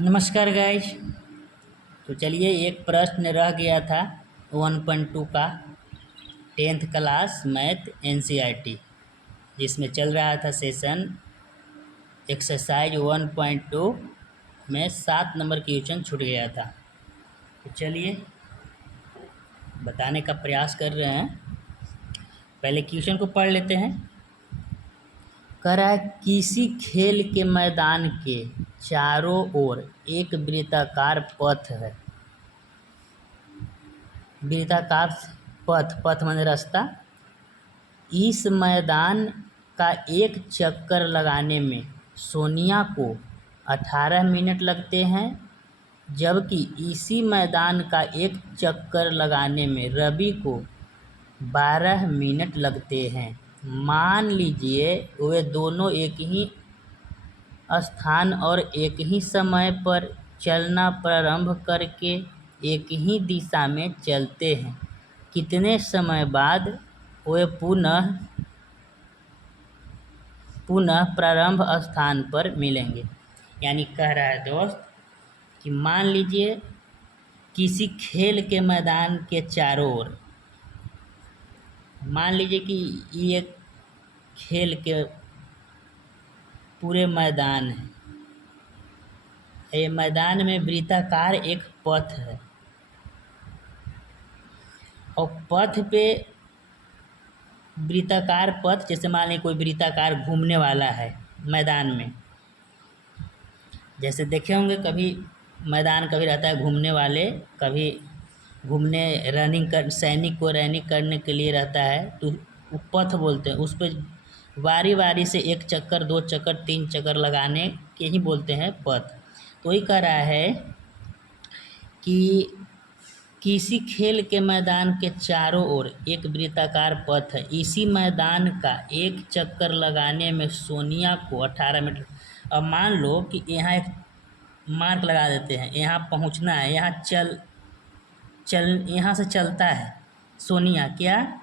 नमस्कार गाइज। तो चलिए, एक प्रश्न रह गया था 1.2 का 10th क्लास मैथ एनसीईआरटी, जिसमें चल रहा था सेशन एक्सरसाइज 1.2 में 7 नंबर क्वेश्चन छूट गया था। तो चलिए बताने का प्रयास कर रहे हैं। पहले क्वेश्चन को पढ़ लेते हैं। कह रहा है किसी खेल के मैदान के चारों ओर एक वृत्ताकार पथ है। वृत्ताकार पथ माने रास्ता। इस मैदान का एक चक्कर लगाने में सोनिया को 18 मिनट लगते हैं, जबकि इसी मैदान का एक चक्कर लगाने में रवि को 12 मिनट लगते हैं। मान लीजिए वे दोनों एक ही स्थान और एक ही समय पर चलना प्रारंभ करके एक ही दिशा में चलते हैं। कितने समय बाद वे पुनः प्रारंभ स्थान पर मिलेंगे। यानी कह रहा है दोस्त कि मान लीजिए किसी खेल के मैदान के चारों ओर, मान लीजिए कि ये खेल के पूरे मैदान है। ये मैदान में वृत्ताकार एक पथ है और पथ पे वृत्ताकार पथ, जैसे मान लीजिए कोई वृत्ताकार घूमने वाला है मैदान में। जैसे देखे होंगे कभी मैदान कभी रहता है घूमने वाले, कभी घूमने सैनिक को रनिंग करने के लिए रहता है, तो वो पथ बोलते हैं। उस पर वारी वारी से 1 चक्कर 2 चक्कर 3 चक्कर लगाने के ही बोलते हैं पथ। तो वही कह रहा है कि किसी खेल के मैदान के चारों ओर एक वृत्ताकार पथ है। इसी मैदान का एक चक्कर लगाने में सोनिया को 18 मिनट। अब मान लो कि यहाँ एक मार्क लगा देते हैं, यहाँ पहुँचना है, यहाँ से चलता है सोनिया। क्या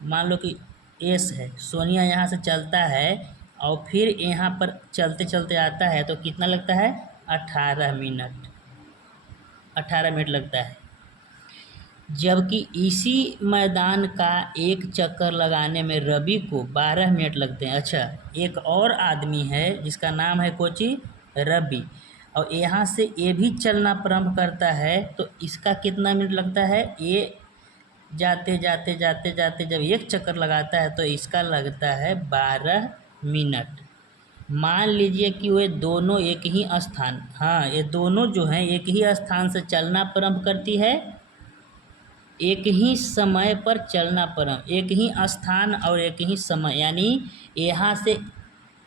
मान लो कि एस है, सोनिया यहाँ से चलता है और फिर यहाँ पर चलते चलते आता है, तो कितना लगता है? 18 मिनट। 18 मिनट लगता है। जबकि इसी मैदान का एक चक्कर लगाने में रवि को 12 मिनट लगते हैं। अच्छा, एक और आदमी है जिसका नाम है कोची रवि, और यहाँ से ये भी चलना प्रारंभ करता है, तो इसका कितना मिनट लगता है? ये जाते जाते जाते जाते जब एक चक्कर लगाता है तो इसका लगता है 12 मिनट। मान लीजिए कि वे दोनों एक ही स्थान, हाँ ये दोनों जो हैं एक ही स्थान से चलना प्रारंभ करती है, एक ही समय पर चलना प्रारंभ, एक ही स्थान और एक ही समय। यानी यहाँ से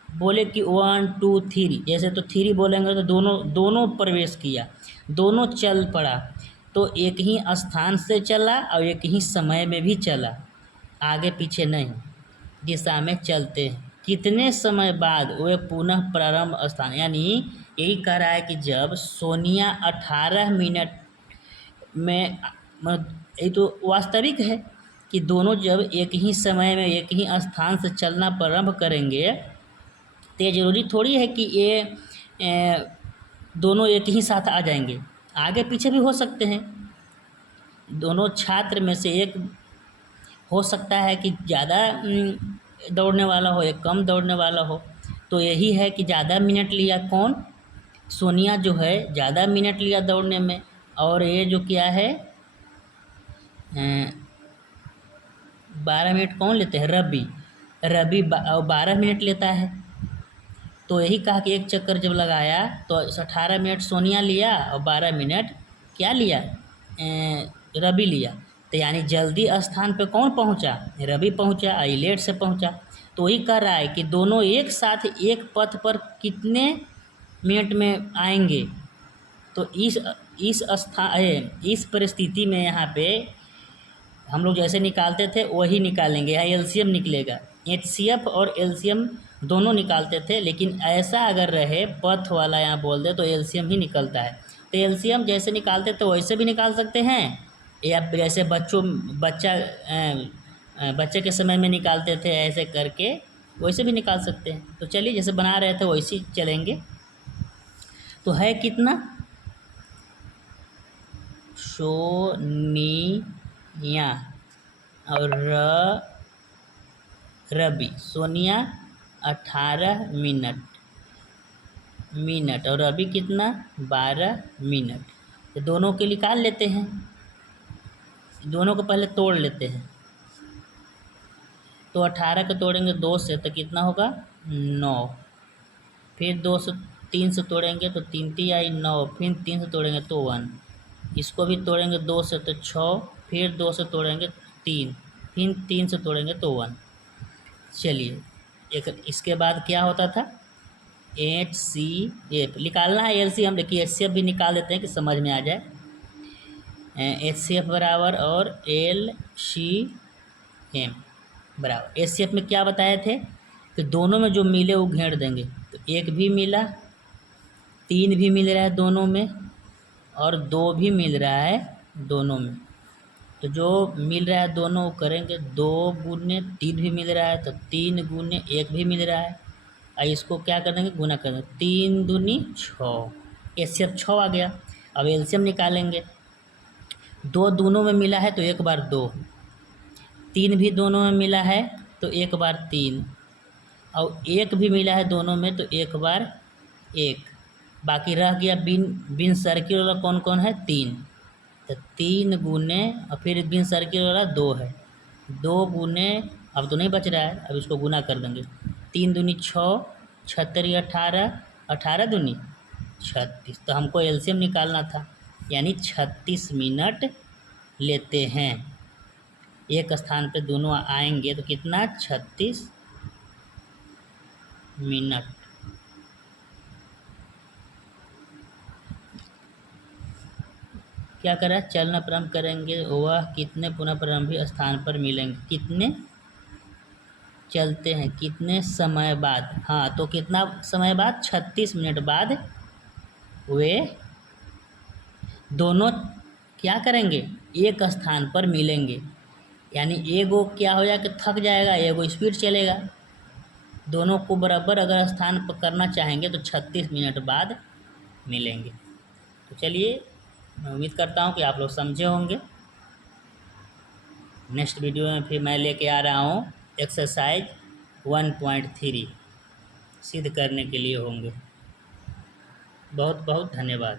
बोले कि 1 2 3, जैसे तो 3 बोलेंगे तो दोनों प्रवेश किया, दोनों चल पड़ा, तो एक ही स्थान से चला और एक ही समय में भी चला, आगे पीछे नहीं, दिशा में चलते हैं। कितने समय बाद वे पुनः प्रारंभ स्थान। यानी यही कह रहा है कि जब सोनिया 18 मिनट में, ये तो वास्तविक है कि दोनों जब एक ही समय में एक ही स्थान से चलना प्रारंभ करेंगे, तो ये ज़रूरी थोड़ी है कि ये दोनों एक ही साथ आ जाएंगे, आगे पीछे भी हो सकते हैं। दोनों छात्र में से एक हो सकता है कि ज़्यादा दौड़ने वाला हो, एक कम दौड़ने वाला हो। तो यही है कि ज़्यादा मिनट लिया कौन? सोनिया जो है ज़्यादा मिनट लिया दौड़ने में, और ये जो क्या है 12 मिनट कौन लेते हैं? रवि 12 मिनट लेता है। तो यही कहा कि एक चक्कर जब लगाया तो 18 मिनट सोनिया लिया और 12 मिनट क्या लिया? रवि लिया। तो यानी जल्दी स्थान पे कौन पहुंचा? रवि पहुंचा, और लेट से पहुंचा। तो वही कह रहा है कि दोनों एक साथ एक पथ पर कितने मिनट में आएंगे। तो इस परिस्थिति में यहाँ पे हम लोग जैसे निकालते थे वही निकालेंगे। यहाँ एलसीएम निकलेगा, एचसीएफ और एलसीएम दोनों निकालते थे, लेकिन ऐसा अगर रहे पथ वाला यहाँ बोल दे तो एलसीएम ही निकलता है। तो एलसीएम जैसे निकालते तो वैसे भी निकाल सकते हैं, या जैसे बच्चे के समय में निकालते थे ऐसे करके वैसे भी निकाल सकते हैं। तो चलिए जैसे बना रहे थे वैसे ही चलेंगे। तो है कितना, सोनिया और रवि। सोनिया 18 मिनट और रवि कितना, 12 मिनट। तो दोनों के निकाल लेते हैं, दोनों को पहले तोड़ लेते हैं। तो 18 को तोड़ेंगे 2 से तो कितना होगा, 9। फिर 2 से 3 से तोड़ेंगे तो 3 3 आई 9, फिर 3 से तोड़ेंगे तो 1। इसको भी तोड़ेंगे 2 से तो 6, फिर 2 से तोड़ेंगे 3, फिर 3 से तोड़ेंगे तो 1। चलिए एक इसके बाद क्या होता था, HCF निकालना है। LCM देखिए HCF भी निकाल देते हैं कि समझ में आ जाए। HCF बराबर और LCM बराबर। HCF में क्या बताए थे कि दोनों में जो मिले वो घेर देंगे। तो 1 भी मिला, 3 भी मिल रहा है दोनों में, और 2 भी मिल रहा है दोनों में। तो जो मिल रहा है दोनों करेंगे 2 गुने 3 भी मिल रहा है तो 3 गुने 1 भी मिल रहा है। और इसको क्या कर देंगे, गुना कर देंगे, 3 दूनी 6। HCF 6 आ गया। अब LCM निकालेंगे। 2 दोनों में मिला है तो 1 बार 2, 3 भी दोनों में मिला है तो 1 बार 3, और 1 भी मिला है दोनों में तो 1 बार 1। बाकी रह गया बिन सर्किल वाला कौन कौन है, 3। तो 3 गुने और फिर बिन सर्किल वाला 2 है, 2 गुने, अब तो नहीं बच रहा है, अब इसको गुना कर देंगे। 3 दूनी 6, 6 18, 18 दूनी 36। तो हमको LCM निकालना था, यानी 36 मिनट लेते हैं। एक स्थान पे दोनों आएंगे तो कितना, 36 मिनट। क्या करें, चलना प्रारंभ करेंगे, वह कितने पुनः प्रारंभिक स्थान पर मिलेंगे, कितने चलते हैं, कितने समय बाद। हाँ तो कितना समय बाद, 36 मिनट बाद वे दोनों क्या करेंगे, एक स्थान पर मिलेंगे। यानी एगो क्या हो जाएगा, थक जाएगा, एगो स्पीड चलेगा। दोनों को बराबर अगर स्थान पर करना चाहेंगे तो 36 मिनट बाद मिलेंगे। तो चलिए मैं उम्मीद करता हूँ कि आप लोग समझे होंगे। नेक्स्ट वीडियो में फिर मैं लेके आ रहा हूँ एक्सरसाइज 1.3 सिद्ध करने के लिए होंगे। बहुत बहुत धन्यवाद।